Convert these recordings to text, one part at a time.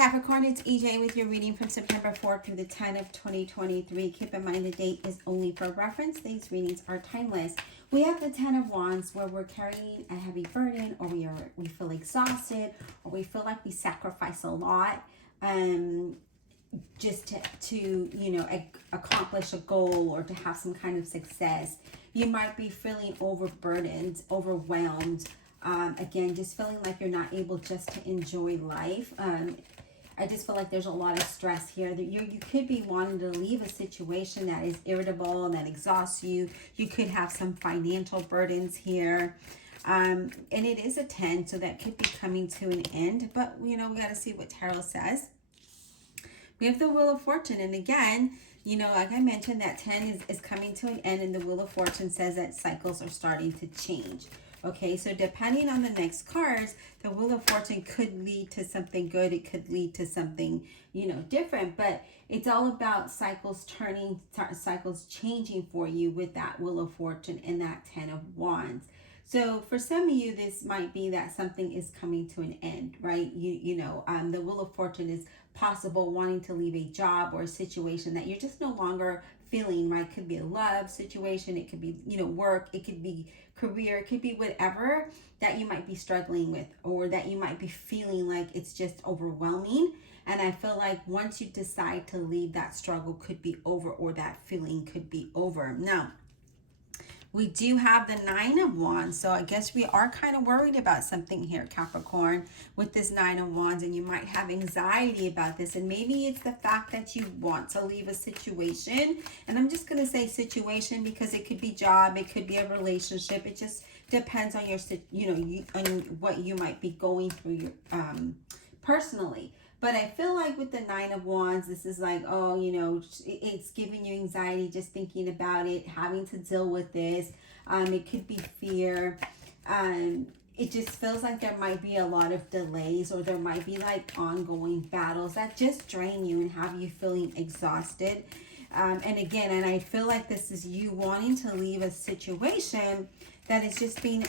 Capricorn, it's EJ with your reading from September 4th through the 10th of 2023. Keep in mind the date is only for reference. These readings are timeless. We have the 10 of Wands where we're carrying a heavy burden, or we feel exhausted, or we feel like we sacrifice a lot just to you know, accomplish a goal or to have some kind of success. You might be feeling overburdened, overwhelmed. Again, just feeling like you're not able just to enjoy life. I just feel like there's a lot of stress here. That you could be wanting to leave a situation that is irritable and that exhausts you. You could have some financial burdens here. And it is a 10, so that could be coming to an end. But, you know, we got to see what Tarot says. We have the Wheel of Fortune. And again, you know, like I mentioned, that 10 is coming to an end. And the Wheel of Fortune says that cycles are starting to change. Okay, so depending on the next cards, the Wheel of Fortune could lead to something good. It could lead to something, you know, different. But it's all about cycles turning, cycles changing for you with that Wheel of Fortune and that 10 of Wands. So for some of you, this might be that something is coming to an end, right? You know, the Wheel of Fortune is possible wanting to leave a job or a situation that you're just no longer feeling, right? It could be a love situation. It could be, you know, work. It could be career. It could be whatever that you might be struggling with, or that you might be feeling like it's just overwhelming. And I feel like once you decide to leave, that struggle could be over, or that feeling could be over. Now, we do have the 9 of Wands. So I guess we are kind of worried about something here, Capricorn, with this 9 of Wands. And you might have anxiety about this. And maybe it's the fact that you want to leave a situation. And I'm just going to say situation because it could be job. It could be a relationship. It just depends on your, you know, on what you might be going through personally. But I feel like with the 9 of Wands, this is like, oh, you know, it's giving you anxiety just thinking about it, having to deal with this. It could be fear. It just feels like there might be a lot of delays, or there might be like ongoing battles that just drain you and have you feeling exhausted. And again, and I feel like this is you wanting to leave a situation that is just being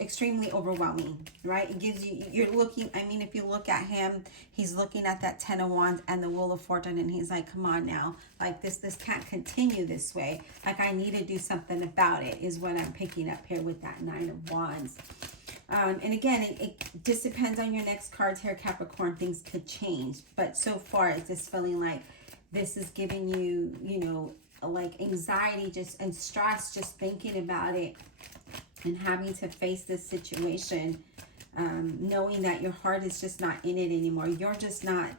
extremely overwhelming, right? It gives you, you're looking, I mean, if you look at him, he's looking at that 10 of Wands and the Wheel of Fortune, and he's like, come on now, like this can't continue this way. Like I need to do something about it, is what I'm picking up here with that 9 of Wands. And again, it just depends on your next cards here, Capricorn. Things could change, but so far it's just feeling like this is giving you, you know, like anxiety just and stress just thinking about it and having to face this situation, knowing that your heart is just not in it anymore. You're just like,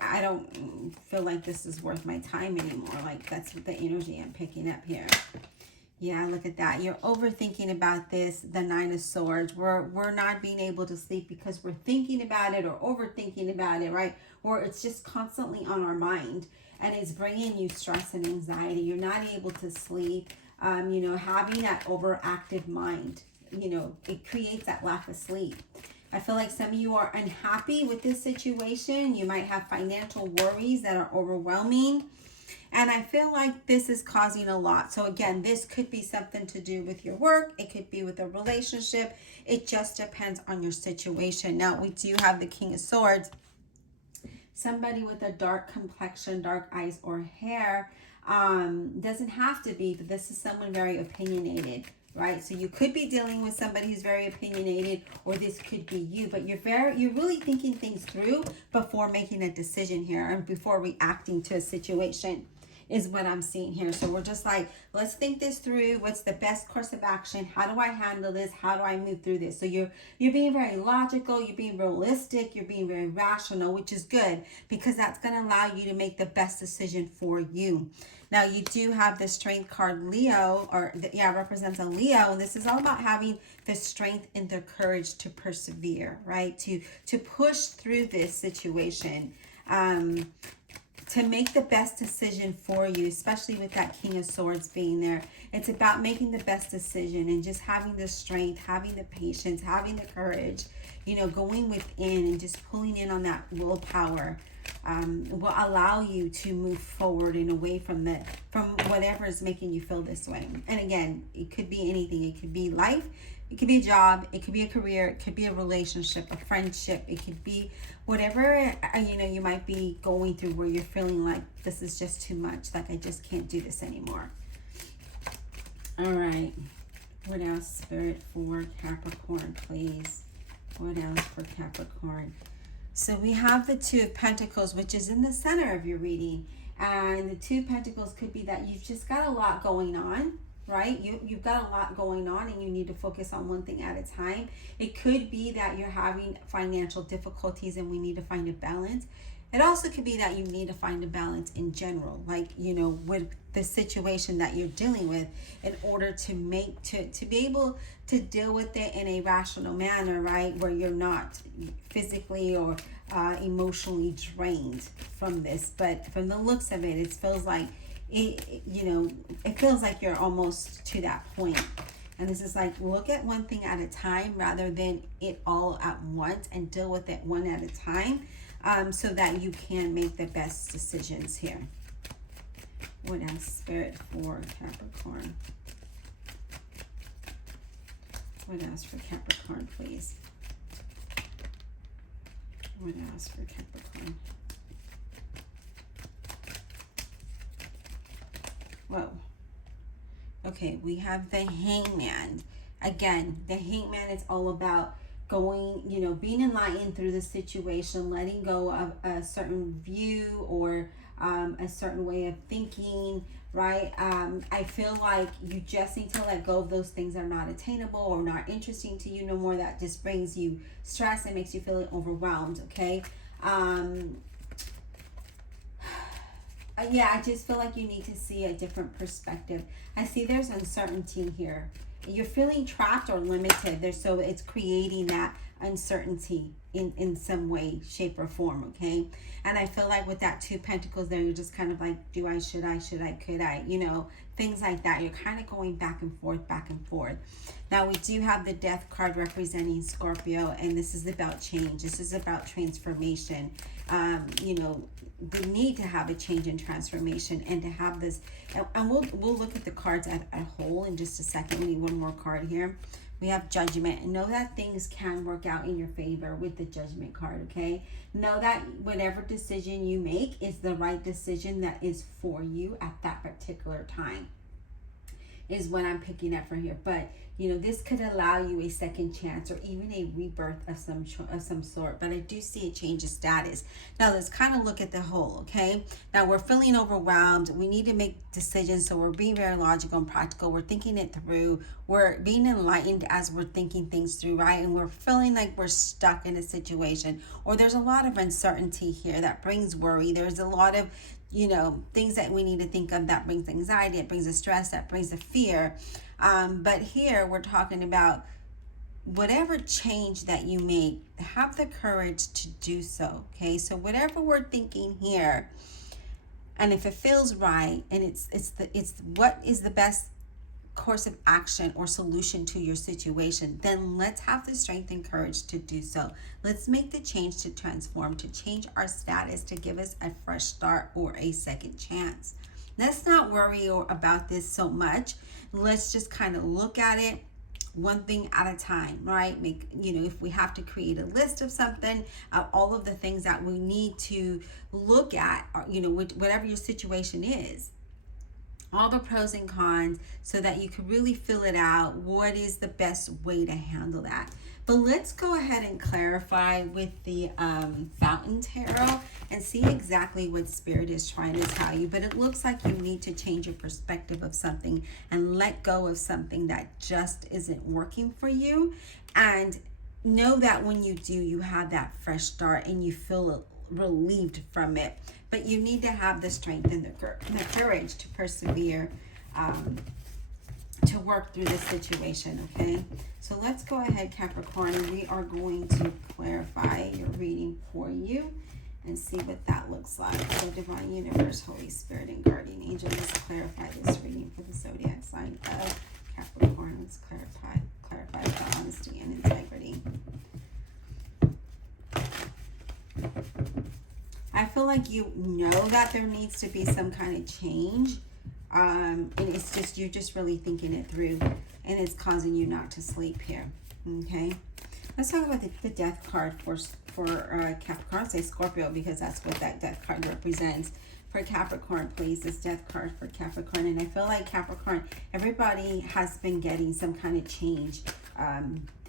I don't feel like this is worth my time anymore. Like that's the energy I'm picking up here. Yeah, look at that. You're overthinking about this, the 9 of Swords. We're not being able to sleep because we're thinking about it or overthinking about it, right? Or it's just constantly on our mind. And it's bringing you stress and anxiety. You're not able to sleep. You know, having that overactive mind, you know, it creates that lack of sleep. I feel like some of you are unhappy with this situation. You might have financial worries that are overwhelming. And I feel like this is causing a lot. So again, this could be something to do with your work. It could be with a relationship. It just depends on your situation. Now, we do have the King of Swords. Somebody with a dark complexion, dark eyes or hair, doesn't have to be, but this is someone very opinionated, right? So you could be dealing with somebody who's very opinionated, or this could be you, but you're really thinking things through before making a decision here and before reacting to a situation, is what I'm seeing here. So we're just like, let's think this through. What's the best course of action? How do I handle this? How do I move through this? So you're being very logical, you're being realistic, you're being very rational, which is good because that's going to allow you to make the best decision for you. Now you do have the Strength card, Leo, or represents a Leo, and this is all about having the strength and the courage to persevere, right? To push through this situation. To make the best decision for you, especially with that King of Swords being there. It's about making the best decision and just having the strength, having the patience, having the courage, you know, going within and just pulling in on that willpower will allow you to move forward and away from whatever is making you feel this way. And again, it could be anything. It could be life. It could be a job, it could be a career, it could be a relationship, a friendship, it could be whatever, you know, you might be going through where you're feeling like this is just too much, like I just can't do this anymore. All right. What else, Spirit, for Capricorn, please? What else for Capricorn? So we have the Two of Pentacles, which is in the center of your reading. And the Two of Pentacles could be that you've just got a lot going on, right? You've got a lot going on and you need to focus on one thing at a time. It could be that you're having financial difficulties and we need to find a balance. It also could be that you need to find a balance in general, like, you know, with the situation that you're dealing with, in order to make, to be able to deal with it in a rational manner, right? Where you're not physically or emotionally drained from this. But from the looks of it, it feels like, you know, it feels like you're almost to that point. And this is like, look at one thing at a time rather than it all at once, and deal with it one at a time. So that you can make the best decisions here. What else, Spirit, for Capricorn? What else for Capricorn, please? What else for Capricorn? Whoa. Okay, we have the Hangman. Again, the Hangman is all about going, you know, being enlightened through the situation, letting go of a certain view or a certain way of thinking, right? I feel like you just need to let go of those things that are not attainable or not interesting to you no more. That just brings you stress and makes you feel overwhelmed, okay? Yeah, I just feel like you need to see a different perspective. I see there's uncertainty here. You're feeling trapped or limited. So it's creating that uncertainty in some way, shape, or form, okay? And I feel like with that Two of Pentacles there, you're just kind of like, do I, should I, could I, you know, things like that. You're kind of going back and forth, back and forth. Now, we do have the Death card representing Scorpio, and this is about change. This is about transformation. You know, the need to have a change and transformation, and to have this, and we'll look at the cards at a whole in just a second. We need one more card here. We have Judgment, and know that things can work out in your favor with the Judgment card, okay? Know that whatever decision you make is the right decision that is for you at that particular time, is what I'm picking up from here. But, you know, this could allow you a second chance or even a rebirth of some sort. But I do see a change of status. Now, let's kind of look at the whole, okay? Now, we're feeling overwhelmed. We need to make decisions, so we're being very logical and practical. We're thinking it through. We're being enlightened as we're thinking things through, right? And we're feeling like we're stuck in a situation, or there's a lot of uncertainty here that brings worry. There's a lot of, you know, things that we need to think of that brings anxiety, it brings the stress, that brings the fear. But here we're talking about whatever change that you make, have the courage to do so, okay? So whatever we're thinking here, and if it feels right, and it's what is the best course of action or solution to your situation, then let's have the strength and courage to do so. Let's make the change to transform, to change our status, to give us a fresh start or a second chance. Let's not worry about this so much. Let's just kind of look at it one thing at a time, right? Make, you know, if we have to create a list of something, all of the things that we need to look at, you know, whatever your situation is, all the pros and cons, so that you can really fill it out. What is the best way to handle that? But let's go ahead and clarify with the Fountain Tarot and see exactly what Spirit is trying to tell you. But it looks like you need to change your perspective of something and let go of something that just isn't working for you. And know that when you do, you have that fresh start and you feel relieved from it. But you need to have the strength and the courage to persevere, to work through this situation, okay? So let's go ahead, Capricorn, and we are going to clarify your reading for you and see what that looks like. So Divine Universe, Holy Spirit, and Guardian Angel, let's clarify this reading for the zodiac sign of Capricorn. Let's clarify with honesty and integrity. I feel like you know that there needs to be some kind of change, and it's just, you're just really thinking it through. and it's causing you not to sleep here. Okay, let's talk about the death card for Capricorn. Say Scorpio, because that's what that death card represents. For Capricorn, please, this death card for Capricorn. And I feel like Capricorn, everybody has been getting some kind of change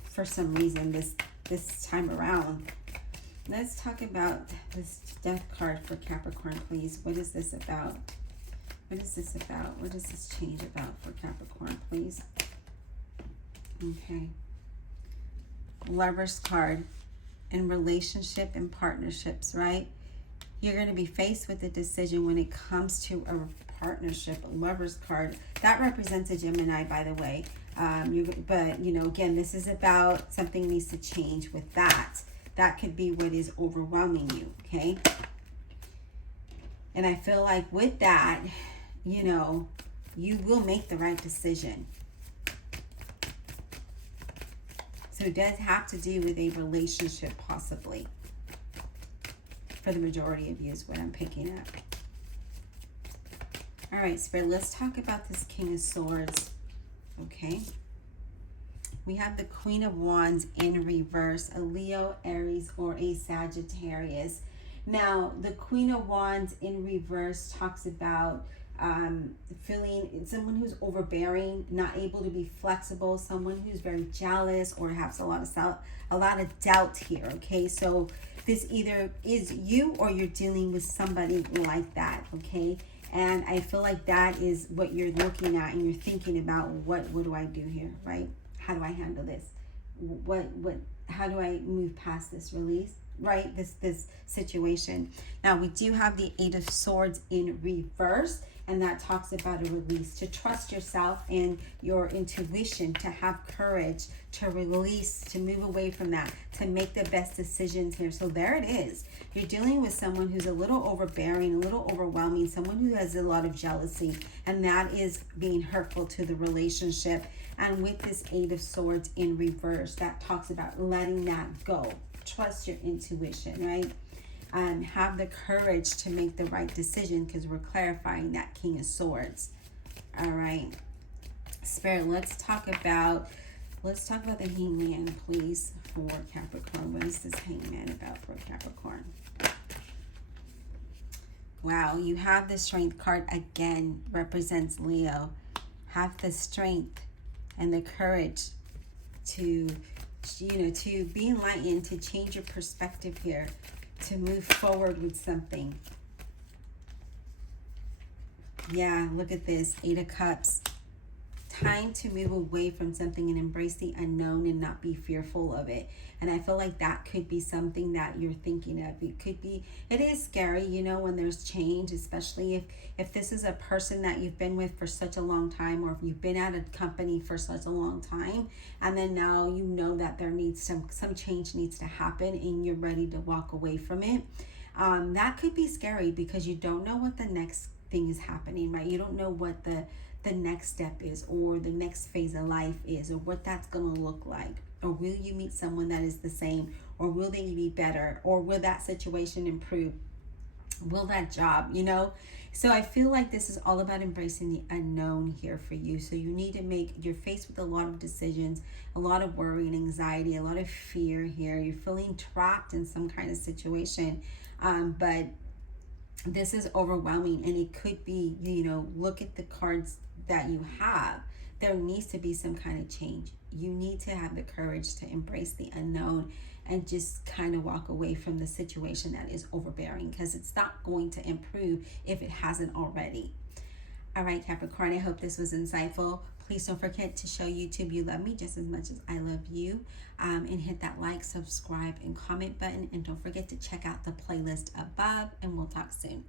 for some reason this time around. Let's talk about this death card for Capricorn, please. What is this about? What is this about? What is this change about for Capricorn, please? Okay. Lover's card. In relationship and partnerships, right? You're going to be faced with a decision when it comes to a partnership. A Lover's card. That represents a Gemini, by the way. But, you know, again, this is about something needs to change with that. That could be what is overwhelming you, okay? And I feel like with that, you know, you will make the right decision. So it does have to do with a relationship, possibly. For the majority of you is what I'm picking up. All right, Spirit, let's talk about this King of Swords, okay? We have the Queen of Wands in reverse, a Leo, Aries, or a Sagittarius. Now, the Queen of Wands in reverse talks about feeling someone who's overbearing, not able to be flexible, someone who's very jealous or has a lot of doubt here, okay? So this either is you or you're dealing with somebody like that, okay? And I feel like that is what you're looking at and you're thinking about, what do I do here, right? How do I handle this? How do I move past this release, right? This situation. Now we do have the Eight of Swords in reverse, and that talks about a release, to trust yourself and your intuition, to have courage, to release, to move away from that, to make the best decisions here. So there it is. You're dealing with someone who's a little overbearing, a little overwhelming, someone who has a lot of jealousy, and that is being hurtful to the relationship. And with this Eight of Swords in reverse, that talks about letting that go. Trust your intuition, right? Have the courage to make the right decision, because we're clarifying that King of Swords. All right, Spirit, let's talk about the Hangman, please, for Capricorn. What is this Hangman about for Capricorn? Wow, you have the Strength card again, represents Leo. Have the strength and the courage to, you know, to be enlightened, to change your perspective here, to move forward with something. Yeah, look at this, Eight of Cups. Time to move away from something and embrace the unknown and not be fearful of it. And I feel like that could be something that you're thinking of. It is scary, you know, when there's change, especially if this is a person that you've been with for such a long time, or if you've been at a company for such a long time, and then now you know that there needs some change needs to happen and you're ready to walk away from it. That could be scary, because you don't know what the next thing is happening, right? You don't know what the next step is, or the next phase of life is, or what that's going to look like. Or will you meet someone that is the same, or will they be better, or will that situation improve? Will that job, you know? So I feel like this is all about embracing the unknown here for you. So you need to you're faced with a lot of decisions, a lot of worry and anxiety, a lot of fear here. You're feeling trapped in some kind of situation, but this is overwhelming, and it could be, you know, look at the cards that you have. There needs to be some kind of change. You need to have the courage to embrace the unknown and just kind of walk away from the situation that is overbearing, because it's not going to improve if it hasn't already. All right, Capricorn, I hope this was insightful. Please don't forget to show YouTube you love me just as much as I love you, and hit that like, subscribe, and comment button. And don't forget to check out the playlist above, and we'll talk soon.